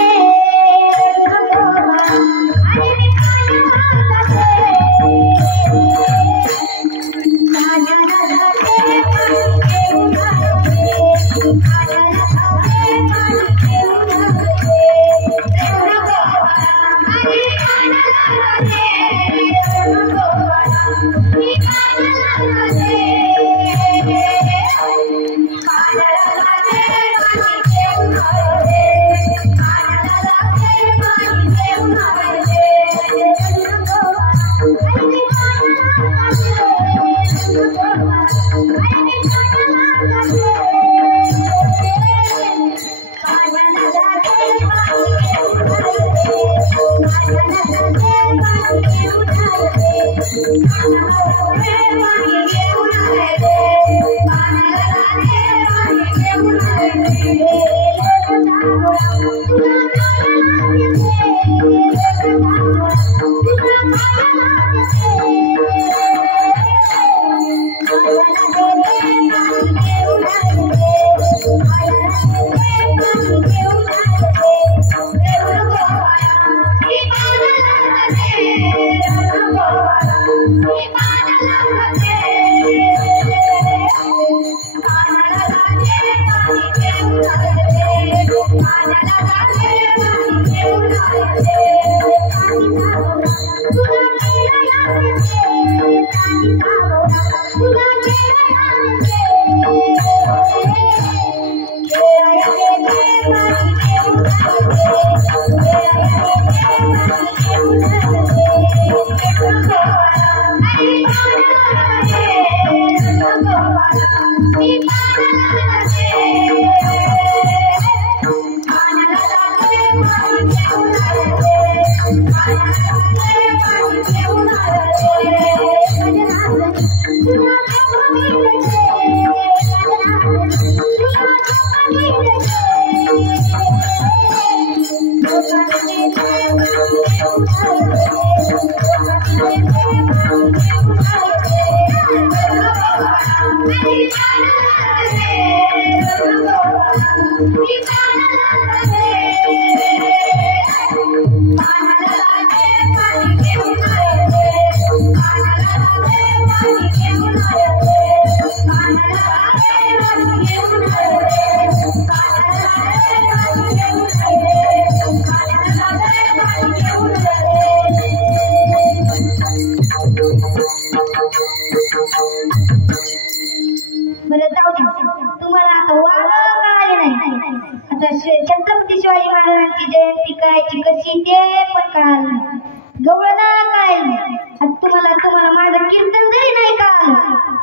छत्रपती शिवाजी महाराजांची जयंती करायची कशी ते पण कळालं नाही, गवळणा कळालं नाही. आता तुम्हाला माझं कीर्तन जरी नाही कळालं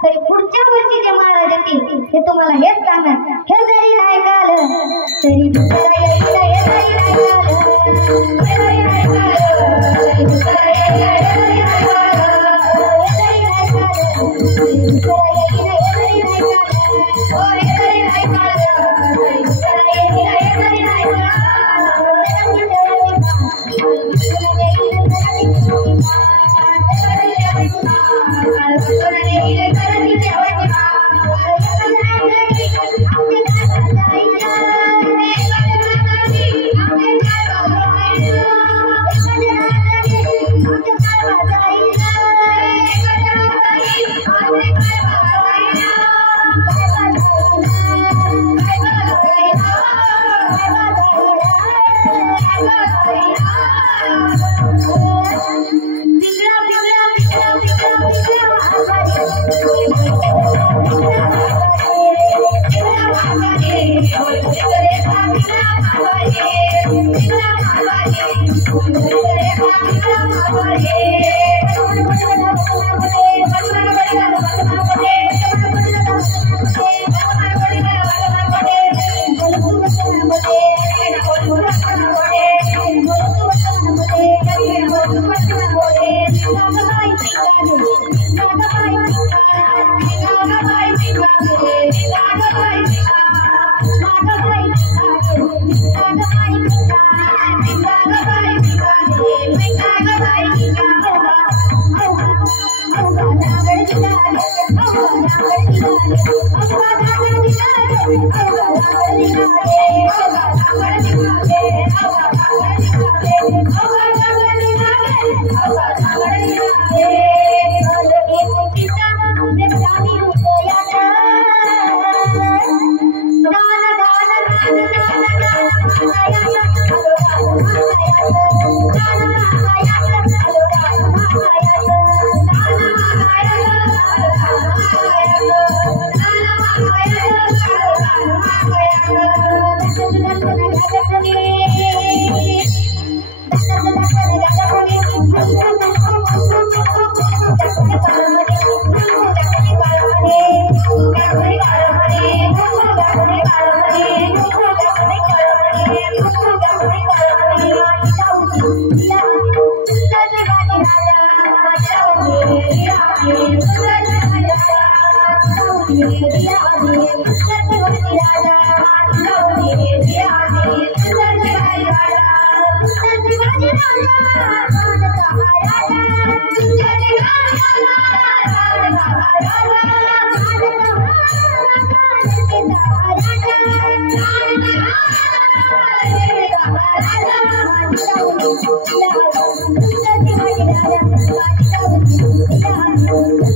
तरी पुढच्या वर्षी जे महाराज येतील ते तुम्हाला हेच सांगणार. हे जरी नाही कळालं तरी दुसरा येईल, हे जरी नाही कळालं, हे जरी नाही कळालं तरी दुसरा येईल, हे जरी नाही कळालं, हे जरी नाही कळालं तरी दुसरा येईल, हे जरी नाही कळालं, हो हे जरी नाही कळालं तरी दुसरा येईल, हे जरी नाही कळालं.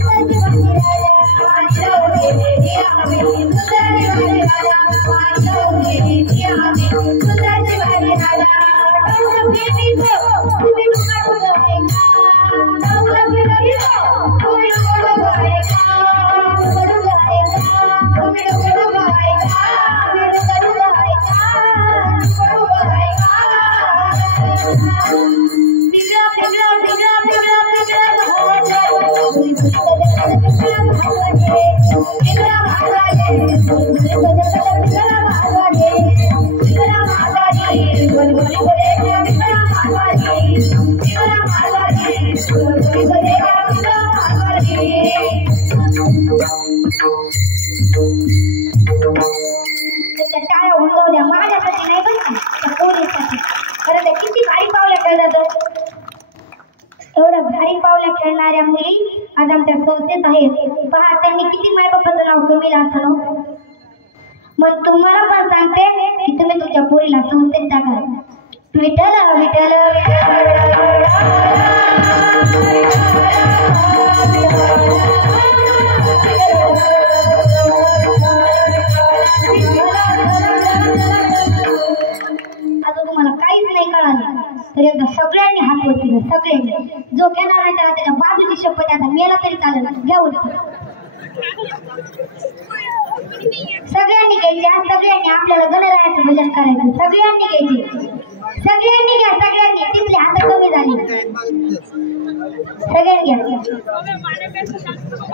Thank you. एवढ्या भारी पावल्या खेळणाऱ्या मुली आज आमच्या संस्थेत आहेत. पहा त्यांनी किती मायबापाचं नाव कमीला असलं. मग तुम्हाला पण सांगते की तुम्ही तुमच्या पोरीला संस्थेत टाका. विठ्ठल विठ्ठल आता तुम्हाला काहीच नाही कळालं तर एकदा सगळ्यांनी हात वरती घ्या. सगळ्यांनी जो घेणार आहे त्याला बाजूची शपथ आता मेला तरी चालेल घ्या वरती. सगळ्यांनी घ्यायचे. आज सगळ्यांनी आपल्याला गणरायाचं भजन करायचं. सगळ्यांनी घ्यायचे. सगळ्यांनी घ्या. सगळ्यांनी तिथले हात कमी झाले. सगळ्यांनी घ्या.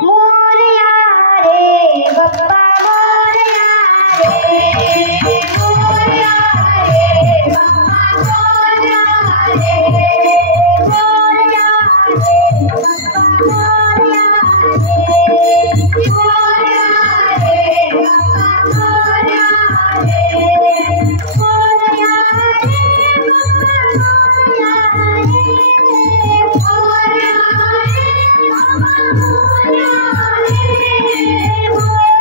मोरया रे बाप्पा मोरया रे मोरया रे बाप्पा मोरया रे मोरया रे बाप्पा मोरया रे मोरया रे बाप्पा मोरया रे मोरया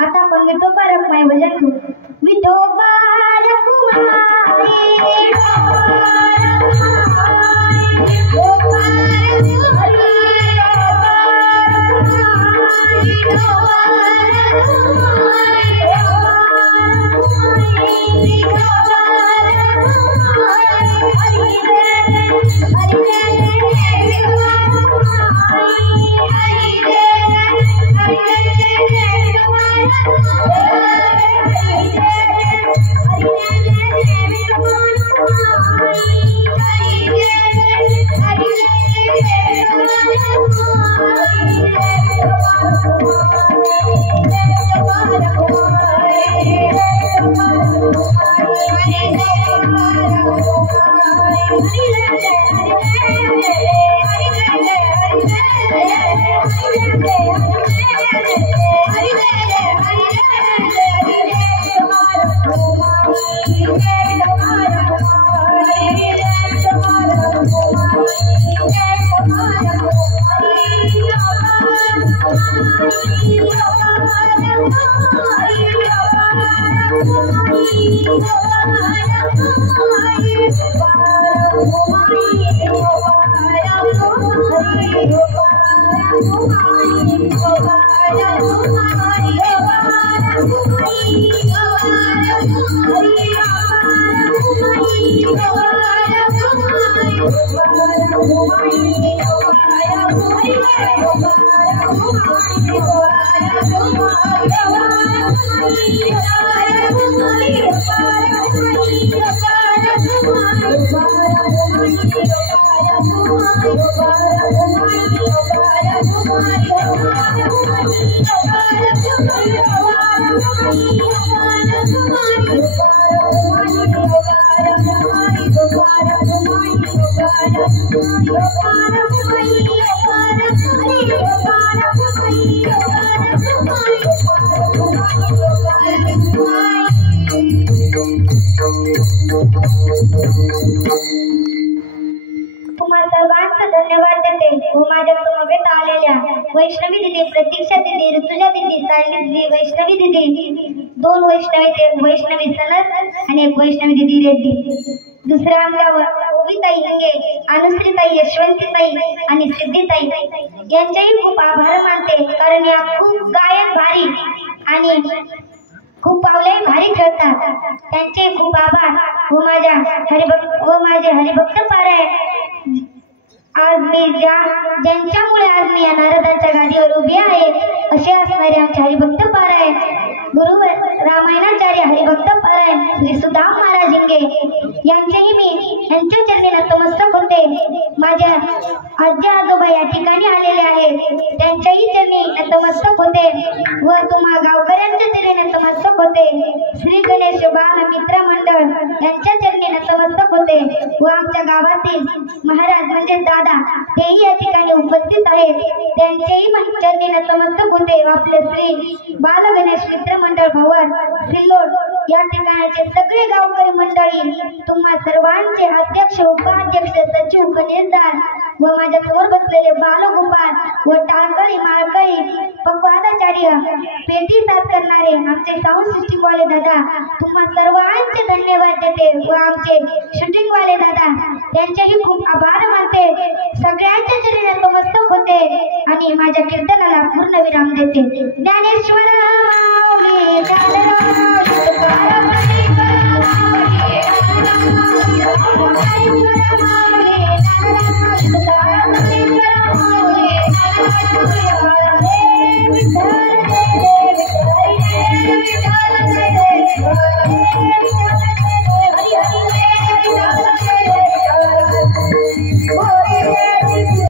आता आपण विठोबा रखुमाई भजन करू. विठोबा तुम्हा सर्वांचं धन्यवाद देते व माझ्या समवेत आलेल्या वैष्णवी दिदी, प्रतीक्षा दिदी, ऋतुजा दिदी, सायली दिदी, वैष्णवी दिदी, दोन वैष्णवी, एक वैष्णवी सनस आणि एक वैष्णवी दिदी रेड्डी. दुसऱ्या आमच्या ओविताई हिंगे, अनुश्रीताई, यशवंतीताई आणि सिद्धीताई यांचेही खूप आभार मानते, कारण या खूप गायक भारी आणि खूप पावलेही भारी खेळतात. त्यांचे खूप आभार व माझे हरिभक्त पारायण आज मी ज्यांच्यामुळे आज मी या नारदांच्या गादीवर उभी आहे असे असणारे आमचे हरिभक्त पारायण गुरु रामायणाचार्य हरिभक्त पारायण श्री सुदाम महाराज हिंगे यांचेही मी यांच्या चरणी नतमस्तक होते. माझ्या आजी आजोबा या ठिकाणी आलेले आहेत, त्यांच्याही चरणी नतमस्तक होते व तुम्हा गावकऱ्यांच्या चरणी नतमस्तक होते. श्री गणेश बाल मित्र मंडळ यांच्या चरणी नतमस्तक होते व आमच्या गावातील महाराज म्हणजे दादा तेही या ठिकाणी उपस्थित आहेत, त्यांचेही चरणी नतमस्तक होते. आपले श्री बाल गणेश मित्र मंडळ भवन सिल्लोड या ठिकाणचे सगळे गावकरी मंडळी, तुम्हा सर्वांचे अध्यक्ष, उपाध्यक्ष, सचिव, खनिजदार व माझ्या समोर बसलेले बालगोपाल व टाळकरी माळकरी पक्वादाचार्य, पेटी साफ करणारे आमचे साऊंड सिस्टीम वाले दादा, तुम्हा सर्वांचे धन्यवाद देते व आमचे शूटिंग वाले दादा त्यांचेही खूप आभार मानते. सगळ्यांच्या चरणी नतमस्तक होते आणि माझ्या कीर्तनाला पूर्ण विराम देते. ज्ञानेश्वर माऊली ज्ञानराज